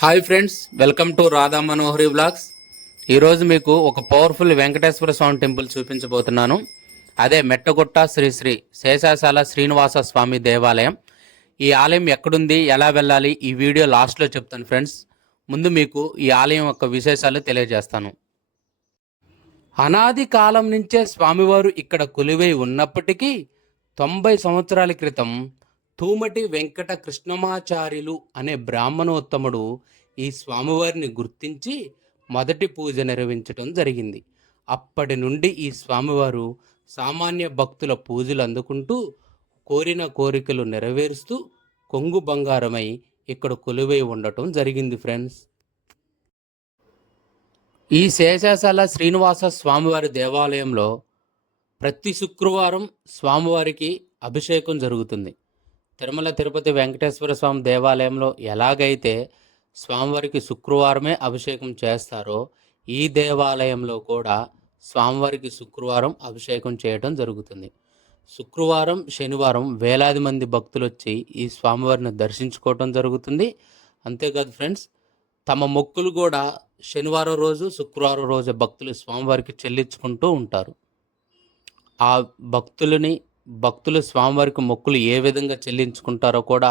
Hi friends, welcome to Radha Manohari vlogs. ఈరోజు మీకు ఒక పవర్ఫుల్ వెంకటేశ్వర స్వామి టెంపుల్ చూపించబోతున్నాను. అదే మెట్టగుట్ట శ్రీ శ్రీ శేషాచల శ్రీనివాస స్వామి దేవాలయం. ఈ ఆలయం ఎక్కడుంది, ఎలా వెళ్ళాలి, ఈ వీడియో లాస్ట్లో చెప్తాను ఫ్రెండ్స్. ముందు మీకు ఈ ఆలయం యొక్క విశేషాలు తెలియజేస్తాను. అనాది కాలం నుంచే స్వామివారు ఇక్కడ కొలువై ఉన్నప్పటికీ 90 సంవత్సరాల క్రితం తూమటి వెంకట కృష్ణమాచార్యులు అనే బ్రాహ్మణోత్తముడు ఈ స్వామివారిని గుర్తించి మొదటి పూజ నిర్వహించడం జరిగింది. అప్పటి నుండి ఈ స్వామివారు సామాన్య భక్తుల పూజలు అందుకుంటూ కోరిన కోరికలు నెరవేరుస్తూ కొంగు బంగారమై ఇక్కడ కొలువై ఉండటం జరిగింది ఫ్రెండ్స్. ఈ శేషాచల శ్రీనివాస స్వామివారి దేవాలయంలో ప్రతి శుక్రవారం స్వామివారికి అభిషేకం జరుగుతుంది. తిరుమల తిరుపతి వెంకటేశ్వర స్వామి దేవాలయంలో ఎలాగైతే స్వామివారికి శుక్రవారమే అభిషేకం చేస్తారో, ఈ దేవాలయంలో కూడా స్వామివారికి శుక్రవారం అభిషేకం చేయడం జరుగుతుంది. శుక్రవారం, శనివారం వేలాది మంది భక్తులు వచ్చి ఈ స్వామివారిని దర్శించుకోవడం జరుగుతుంది. అంతేకాదు ఫ్రెండ్స్, తమ మొక్కులు కూడా శనివారం రోజు, శుక్రవారం రోజు భక్తులు స్వామివారికి చెల్లించుకుంటూ ఉంటారు. ఆ భక్తులు స్వామివారికి మొక్కులు ఏ విధంగా చెల్లించుకుంటారో కూడా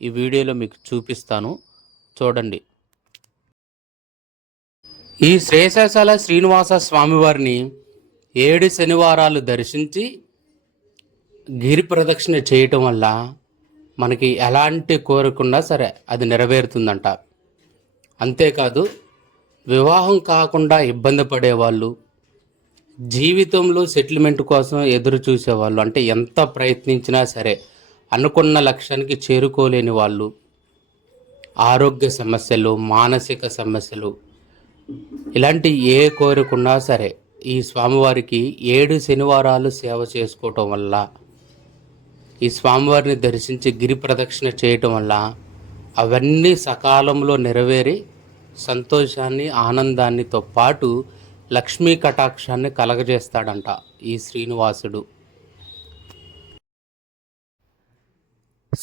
ఈ వీడియోలో మీకు చూపిస్తాను, చూడండి. ఈ శేషాచల శ్రీనివాస స్వామివారిని 7 శనివారాలు దర్శించి గిరి ప్రదక్షిణ చేయటం వల్ల మనకి ఎలాంటి కోరకున్నా సరే అది నెరవేరుతుందంట. అంతేకాదు, వివాహం కాకుండా ఇబ్బంది పడేవాళ్ళు, జీవితంలో సెటిల్మెంట్ కోసం ఎదురు చూసేవాళ్ళు, అంటే ఎంత ప్రయత్నించినా సరే అనుకున్న లక్ష్యానికి చేరుకోలేని వాళ్ళు, ఆరోగ్య సమస్యలు, మానసిక సమస్యలు, ఇలాంటి ఏ కోరుకున్నా సరే ఈ స్వామివారికి 7 శనివారాలు సేవ చేసుకోవటం వల్ల, ఈ స్వామివారిని దర్శించి గిరి ప్రదక్షిణ చేయటం వల్ల అవన్నీ సకాలంలో నెరవేరి సంతోషాన్ని, ఆనందాన్నితో పాటు లక్ష్మీ కటాక్షాన్ని కలగజేస్తాడంట ఈ శ్రీనివాసుడు.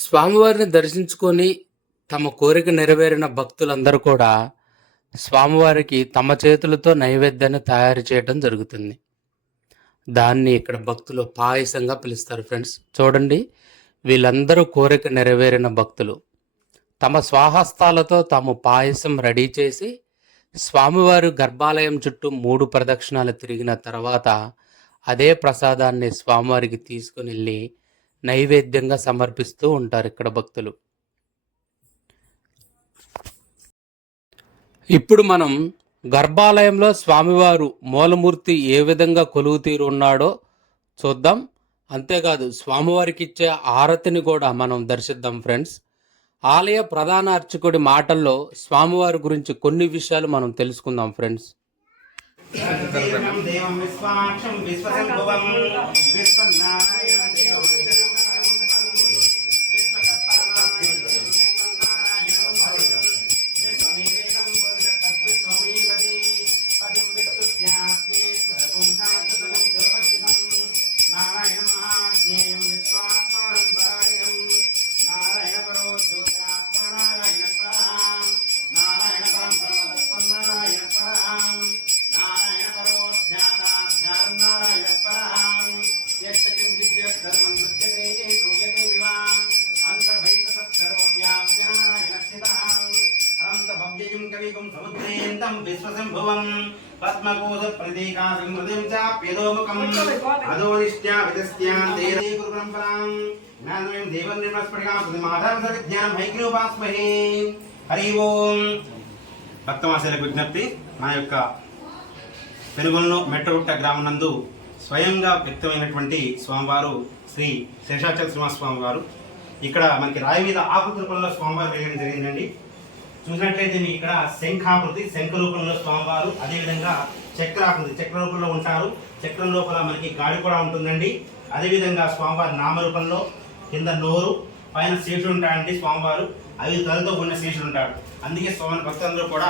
స్వామివారిని దర్శించుకొని తమ కోరిక నెరవేరిన భక్తులందరూ కూడా స్వామివారికి తమ చేతులతో నైవేద్యాన్ని తయారు చేయడం జరుగుతుంది. దాన్ని ఇక్కడ భక్తులు పాయసంగా పిలుస్తారు ఫ్రెండ్స్. చూడండి, వీళ్ళందరూ కోరిక నెరవేరిన భక్తులు తమ స్వహస్తాలతో తాము పాయసం రెడీ చేసి స్వామివారు గర్భాలయం చుట్టూ 3 ప్రదక్షిణాలు తిరిగిన తర్వాత అదే ప్రసాదాన్ని స్వామివారికి తీసుకుని వెళ్ళి నైవేద్యంగా సమర్పిస్తూ ఉంటారు ఇక్కడ భక్తులు. ఇప్పుడు మనం గర్భాలయంలో స్వామివారు మూలమూర్తి ఏ విధంగా కొలువు తీరు ఉన్నాడో చూద్దాం. అంతేకాదు, స్వామివారికి ఇచ్చే ఆరతిని కూడా మనం దర్శిద్దాం ఫ్రెండ్స్. ఆలయ ప్రధాన అర్చకుడి మాటల్లో స్వామివారి గురించి కొన్ని విషయాలు మనం తెలుసుకుందాం ఫ్రెండ్స్. విశ్వసంభవం పద్మకోశ ప్రతీకాసం హృదయం చాప్యదోముఖం అదోదిష్ట్యా విదస్త్యాంతే గురు పరంపరాం జ్ఞానమయం దేవం నిర్మస్ఫటికాం ప్రతిమాధారం సవిజ్ఞానం హైగ్రీవాస్మహే. హరి ఓం. భక్తమాశయులకు విజ్ఞప్తి, మా యొక్క పెనుగొండలో మెట్టగుట్ట గ్రామం నందు స్వయంగా వ్యక్తమైనటువంటి స్వామివారు శ్రీ శేషాచల శ్రీనివాస స్వామివారు. ఇక్కడ మనకి రాయి మీద ఆకృతి రూపంలో స్వామివారు వేయడం జరిగిందండి. చూసినట్లయితే మీ ఇక్కడ శంఖాకృతి, శంఖ రూపంలో స్వామివారు, అదేవిధంగా చక్రాకృతి, చక్ర రూపంలో ఉంటారు. చక్రం లోపల మనకి గాడి కూడా ఉంటుందండి. అదేవిధంగా స్వామివారి నామరూపంలో కింద నోరు, పైన శేషుడు ఉంటాడండి స్వామివారు. 5 తలతో ఉన్న శేషుడు ఉంటాడు. అందుకే స్వామి భక్తులందరూ కూడా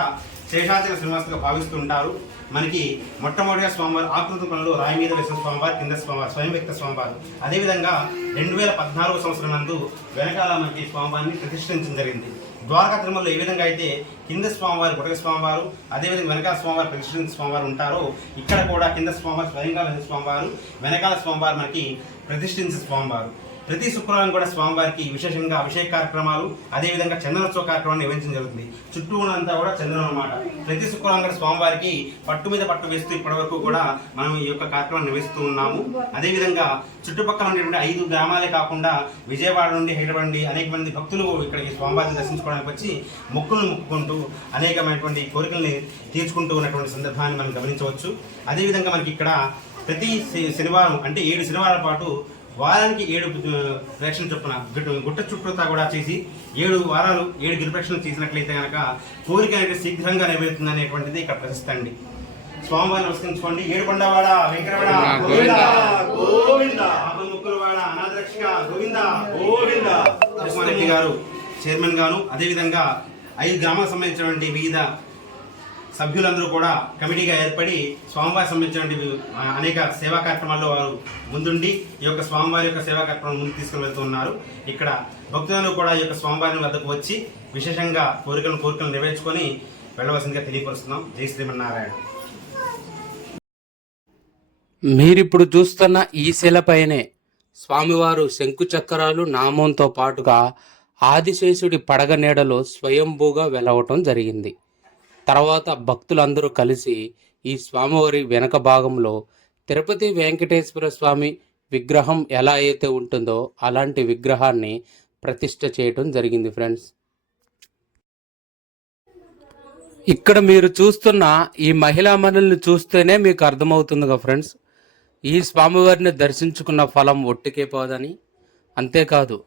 శేషాచల శ్రీనివాసుగా భావిస్తుంటారు. మనకి మొట్టమొదటిగా స్వామివారు ఆకృతి పనులు రాయి మీద వేసిన స్వామివారు, కింద స్వామివారు, స్వయం వ్యక్త స్వామివారు. అదేవిధంగా 2014 సంవత్సరం నందు వెనకాల మనకి స్వామివారిని ప్రతిష్ఠించడం జరిగింది. ద్వారకా తిరుమలలో ఏ విధంగా అయితే కింద స్వామివారు పుటక స్వామివారు, అదేవిధంగా వెనకాల స్వామివారు ప్రతిష్ఠించిన స్వామివారు ఉంటారో, ఇక్కడ కూడా కింద స్వామివారు స్వయంగా వెలిసిన స్వామివారు, వెనకాల స్వామివారు మనకి ప్రతిష్ఠించిన స్వామివారు. ప్రతి శుక్రవారం కూడా స్వామివారికి విశేషంగా అభిషేక కార్యక్రమాలు, అదేవిధంగా చందనోత్సవ కార్యక్రమాన్ని నిర్వహించడం జరుగుతుంది. చుట్టూ ఉన్నంతా కూడా చందనం అన్నమాట. ప్రతి శుక్రవారం కూడా స్వామివారికి పట్టు మీద పట్టు వేస్తూ ఇప్పటి వరకు కూడా మనం ఈ యొక్క కార్యక్రమాన్ని నిర్వహిస్తూ ఉన్నాము. అదేవిధంగా చుట్టుపక్కల ఉండేటువంటి 5 గ్రామాలే కాకుండా విజయవాడ నుండి, హైదరాబాద్ నుండి అనేక మంది భక్తులు ఇక్కడికి స్వామివారిని దర్శించుకోవడానికి వచ్చి మొక్కులను మొక్కుకుంటూ అనేకమైనటువంటి కోరికల్ని తీర్చుకుంటూ ఉన్నటువంటి సందర్భాన్ని మనం గమనించవచ్చు. అదేవిధంగా మనకి ఇక్కడ ప్రతి శనివారం అంటే 7 శనివారాల పాటు వారానికి 7 ప్రదక్షిణ చొప్పున గుట్ట చుట్టూతా కూడా చేసి 7 వారాలు 7 గిరిప్రదక్షిణలు చేసినట్లయితే కనుక కోరిక అనేది శీఘ్రంగా నెరవేరుతుంది అనేటువంటిది ఇక్కడ ప్రశస్తండి. స్వామివారిని నమస్కరించుకోండి. ఏడుకొండవాడ వెంకటవాడ గోవింద గోవింద, ముక్కులవాడ అనాథరక్షక గోవింద గోవింద. కృష్ణారెడ్డి గారు చైర్మన్ గాను, అదేవిధంగా 5 గ్రామాలకు సంబంధించినటువంటి వివిధ సభ్యులందరూ కూడా కమిటీగా ఏర్పడి స్వామివారికి సంబంధించినటువంటి అనేక సేవా కార్యక్రమాల్లో వారు ముందుండి ఈ యొక్క స్వామివారి యొక్క సేవా కార్యక్రమం ముందుకు తీసుకుని వెళ్తున్నారు. ఇక్కడ భక్తులను కూడా ఈ యొక్క స్వామివారిని వద్దకు వచ్చి విశేషంగా కోరికలు నెరవేర్చుకొని వెళ్ళవలసిందిగా తెలియపరుస్తున్నాం. జై శ్రీమన్నారాయణ. మీరిప్పుడు చూస్తున్న ఈ శిలపైనే స్వామివారు శంకు చక్రాలు నామంతో పాటుగా ఆదిశేషుడి పడగ నీడలో స్వయంభూగా వెలవటం జరిగింది. తర్వాత భక్తులందరూ కలిసి ఈ స్వామివారి వెనక భాగంలో తిరుపతి వెంకటేశ్వర స్వామి విగ్రహం ఎలా అయితే ఉంటుందో అలాంటి విగ్రహాన్ని ప్రతిష్ఠ చేయటం జరిగింది ఫ్రెండ్స్. ఇక్కడ మీరు చూస్తున్న ఈ మహిళా మనుల్ని చూస్తేనే మీకు అర్థమవుతుందిగా ఫ్రెండ్స్, ఈ స్వామివారిని దర్శించుకున్న ఫలం ఒట్టికే పోదని. అంతేకాదు,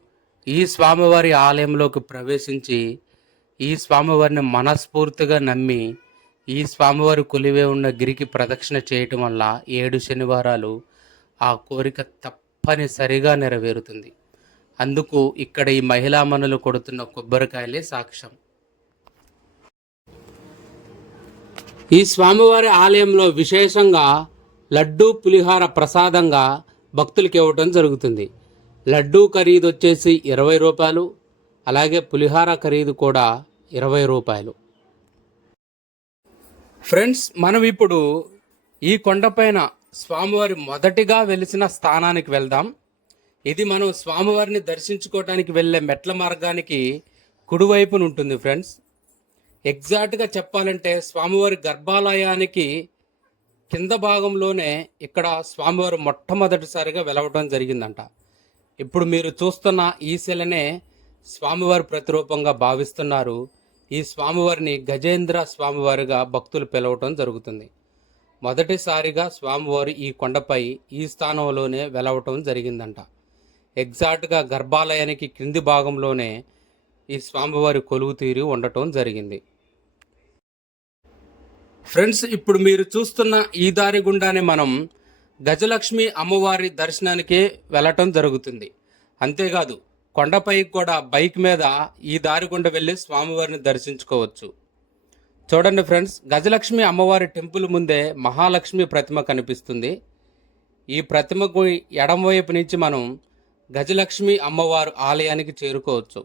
ఈ స్వామివారి ఆలయంలోకి ప్రవేశించి ఈ స్వామివారిని మనస్ఫూర్తిగా నమ్మి ఈ స్వామివారి కొలివే ఉన్న గిరికి ప్రదక్షిణ చేయటం వల్ల 7 శనివారాలు ఆ కోరిక తప్పనిసరిగా నెరవేరుతుంది. అందుకు ఇక్కడ ఈ మహిళా మనులు కొడుతున్న కొబ్బరికాయలే సాక్ష్యం. ఈ స్వామివారి ఆలయంలో విశేషంగా లడ్డూ పులిహార ప్రసాదంగా భక్తులకు ఇవ్వటం జరుగుతుంది. లడ్డూ ఖరీదు వచ్చేసి 20 రూపాయలు, అలాగే పులిహార ఖరీదు కూడా 20 రూపాయలు. ఫ్రెండ్స్, మనం ఇప్పుడు ఈ కొండపైన స్వామివారి మొదటిగా వెలిసిన స్థానానికి వెళ్దాం. ఇది మనం స్వామివారిని దర్శించుకోవడానికి వెళ్ళే మెట్ల మార్గానికి కుడివైపున ఉంటుంది ఫ్రెండ్స్. ఎగ్జాక్ట్గా చెప్పాలంటే స్వామివారి గర్భాలయానికి కింద భాగంలోనే ఇక్కడ స్వామివారు మొట్టమొదటిసారిగా వెలవటం జరిగిందంట. ఇప్పుడు మీరు చూస్తున్న ఈ శిలనే స్వామివారి ప్రతిరూపంగా భావిస్తున్నారు. ఈ స్వామివారిని గజేంద్ర స్వామివారిగా భక్తులు పిలవటం జరుగుతుంది. మొదటిసారిగా స్వామివారు ఈ కొండపై ఈ స్థానంలోనే వెలవటం జరిగిందంట. ఎగ్జాక్ట్గా గర్భాలయానికి క్రింది భాగంలోనే ఈ స్వామివారి కొలువు తీరి ఉండటం జరిగింది. ఫ్రెండ్స్, ఇప్పుడు మీరు చూస్తున్న ఈ దారి గుండానే మనం గజలక్ష్మి అమ్మవారి దర్శనానికి వెళ్ళటం జరుగుతుంది. అంతేకాదు, కొండపై కూడా బైక్ మీద ఈ దారి గుండా వెళ్ళి స్వామివారిని దర్శించుకోవచ్చు. చూడండి ఫ్రెండ్స్, గజలక్ష్మి అమ్మవారి టెంపుల్ ముందే మహాలక్ష్మి ప్రతిమ కనిపిస్తుంది. ఈ ప్రతిమకు ఎడమవైపు నుంచి మనం గజలక్ష్మి అమ్మవారు ఆలయానికి చేరుకోవచ్చు.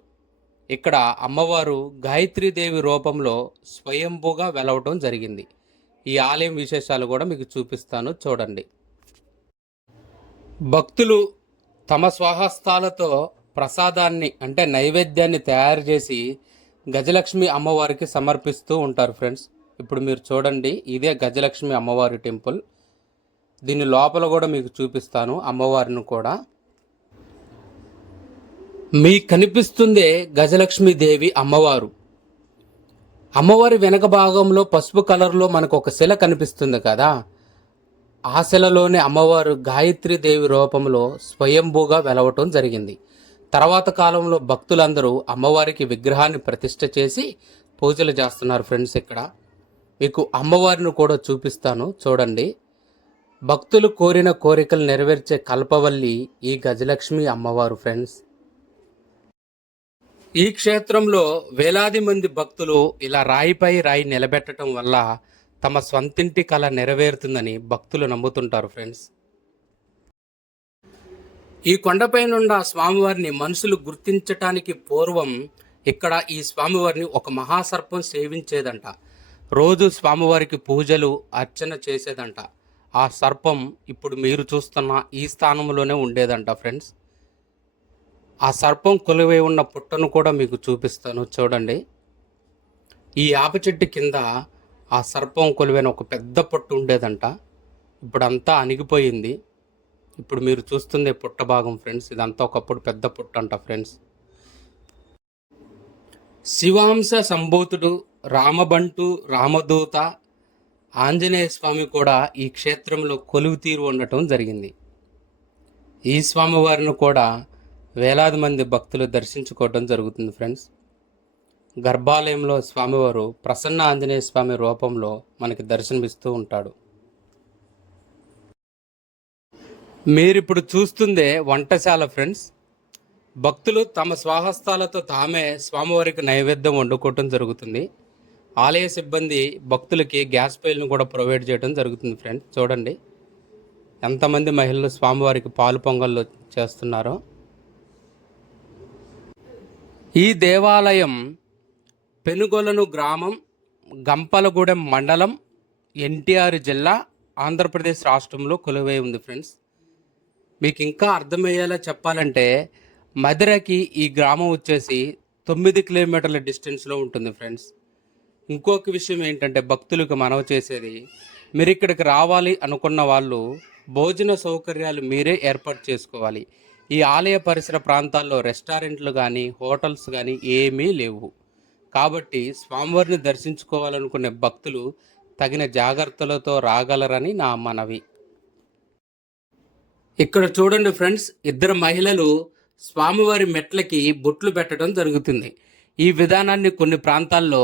ఇక్కడ అమ్మవారు గాయత్రీదేవి రూపంలో స్వయంభూగా వెలవటం జరిగింది. ఈ ఆలయం విశేషాలు కూడా మీకు చూపిస్తాను, చూడండి. భక్తులు తమ స్వహస్తాలతో ప్రసాదాన్ని అంటే నైవేద్యాన్ని తయారు చేసి గజలక్ష్మి అమ్మవారికి సమర్పిస్తూ ఉంటారు ఫ్రెండ్స్. ఇప్పుడు మీరు చూడండి, ఇదే గజలక్ష్మి అమ్మవారి టెంపుల్. దీని లోపల కూడా మీకు చూపిస్తాను అమ్మవారిని కూడా. మీకు కనిపిస్తుందే గజలక్ష్మి దేవి అమ్మవారు. అమ్మవారి వెనక భాగంలో పసుపు కలర్లో మనకు ఒక శిల కనిపిస్తుంది కదా, ఆ శిలలోనే అమ్మవారు గాయత్రీదేవి రూపంలో స్వయంభూగా వెలవటం జరిగింది. తర్వాత కాలంలో భక్తులందరూ అమ్మవారికి విగ్రహాన్ని ప్రతిష్ఠ చేసి పూజలు చేస్తున్నారు ఫ్రెండ్స్. ఇక్కడ మీకు అమ్మవారిని కూడా చూపిస్తాను, చూడండి. భక్తులు కోరిన కోరికలు నెరవేర్చే కల్పవల్లి ఈ గజలక్ష్మి అమ్మవారు ఫ్రెండ్స్. ఈ క్షేత్రంలో వేలాది మంది భక్తులు ఇలా రాయిపై రాయి నిలబెట్టడం వల్ల తమ స్వంతింటి కళ నెరవేరుతుందని భక్తులు నమ్ముతుంటారు ఫ్రెండ్స్. ఈ కొండపై నుండి స్వామివారిని మనుషులు గుర్తించటానికి పూర్వం ఇక్కడ ఈ స్వామివారిని ఒక మహాసర్పం సేవించేదంట. రోజు స్వామివారికి పూజలు అర్చన చేసేదంట. ఆ సర్పం ఇప్పుడు మీరు చూస్తున్న ఈ స్థానంలోనే ఉండేదంట ఫ్రెండ్స్. ఆ సర్పం కొలువై ఉన్న పుట్టను కూడా మీకు చూపిస్తాను చూడండి. ఈ యాప చెట్టు కింద ఆ సర్పం కొలువైన ఒక పెద్ద పుట్ట ఉండేదంట. ఇప్పుడంతా అణిగిపోయింది. ఇప్పుడు మీరు చూస్తుంది పుట్ట భాగం ఫ్రెండ్స్. ఇదంతా ఒకప్పుడు పెద్ద పుట్ట అంట ఫ్రెండ్స్. శివాంశ సంభూతుడు, రామబంటు, రామదూత, ఆంజనేయ స్వామి కూడా ఈ క్షేత్రంలో కొలువు తీరు ఉండటం జరిగింది. ఈ స్వామివారిని కూడా వేలాది మంది భక్తులు దర్శించుకోవడం జరుగుతుంది ఫ్రెండ్స్. గర్భాలయంలో స్వామివారు ప్రసన్న ఆంజనేయ స్వామి రూపంలో మనకి దర్శనమిస్తూ ఉంటాడు. మీరిప్పుడు చూస్తుందే వంటశాల ఫ్రెండ్స్. భక్తులు తమ స్వహస్తాలతో తామే స్వామివారికి నైవేద్యం వండుకోవటం జరుగుతుంది. ఆలయ సిబ్బంది భక్తులకి గ్యాస్ పొయ్యిలను కూడా ప్రొవైడ్ చేయడం జరుగుతుంది ఫ్రెండ్స్. చూడండి ఎంతమంది మహిళలు స్వామివారికి పాలు పొంగళ్ళు చేస్తున్నారో. ఈ దేవాలయం పెనుగొలను గ్రామం, గంపలగూడెం మండలం, ఎన్టీఆర్ జిల్లా, ఆంధ్రప్రదేశ్ రాష్ట్రంలో కొలువై ఉంది ఫ్రెండ్స్. మీకు ఇంకా అర్థమయ్యేలా చెప్పాలంటే మధిరకి ఈ గ్రామం వచ్చేసి 9 కిలోమీటర్ల డిస్టెన్స్లో ఉంటుంది ఫ్రెండ్స్. ఇంకొక విషయం ఏంటంటే భక్తులకు మనవి చేసేది, మీరు ఇక్కడికి రావాలి అనుకున్న వాళ్ళు భోజన సౌకర్యాలు మీరే ఏర్పాటు చేసుకోవాలి. ఈ ఆలయ పరిసర ప్రాంతాల్లో రెస్టారెంట్లు కానీ హోటల్స్ కానీ ఏమీ లేవు. కాబట్టి స్వామివారిని దర్శించుకోవాలనుకునే భక్తులు తగిన జాగ్రత్తలతో రాగలరని నా మనవి. ఇక్కడ చూడండి ఫ్రెండ్స్, ఇద్దరు మహిళలు స్వామివారి మెట్లకి బొట్లు పెట్టడం జరుగుతుంది. ఈ విధానాన్ని కొన్ని ప్రాంతాల్లో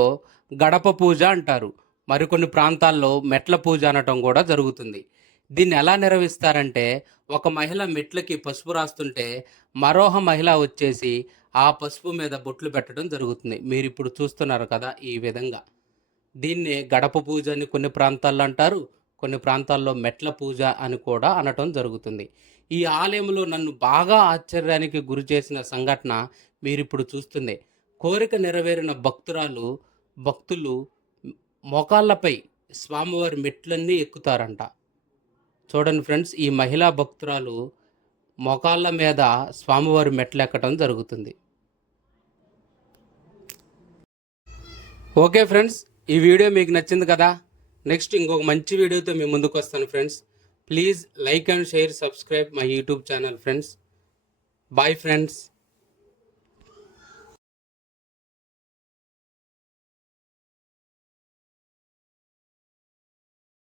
గడప పూజ అంటారు, మరికొన్ని ప్రాంతాల్లో మెట్ల పూజ అనటం కూడా జరుగుతుంది. దీన్ని ఎలా నిర్వహిస్తారంటే, ఒక మహిళ మెట్లకి పసుపు రాస్తుంటే మరోహ మహిళ వచ్చేసి ఆ పసుపు మీద బొట్లు పెట్టడం జరుగుతుంది. మీరు ఇప్పుడు చూస్తున్నారు కదా ఈ విధంగా. దీన్ని గడప పూజ అని కొన్ని ప్రాంతాల్లో అంటారు, కొన్ని ప్రాంతాల్లో మెట్ల పూజ అని కూడా అనటం జరుగుతుంది. ఈ ఆలయంలో నన్ను బాగా ఆశ్చర్యానికి గురి చేసిన సంఘటన మీరు ఇప్పుడు చూస్తుంది. కోరిక నెరవేరిన భక్తులు మోకాళ్ళపై స్వామివారి మెట్లన్నీ ఎక్కుతారంట. చూడండి ఫ్రెండ్స్, ఈ మహిళా భక్తురాలు మోకాళ్ళ మీద స్వామివారి మెట్లు ఎక్కడం జరుగుతుంది. ఓకే ఫ్రెండ్స్, ఈ వీడియో మీకు నచ్చింది కదా. నెక్స్ట్ ఇంకొక మంచి వీడియోతో మీ ముందుకు వస్తాను friends. Please like and share, subscribe my YouTube channel friends. Bye friends.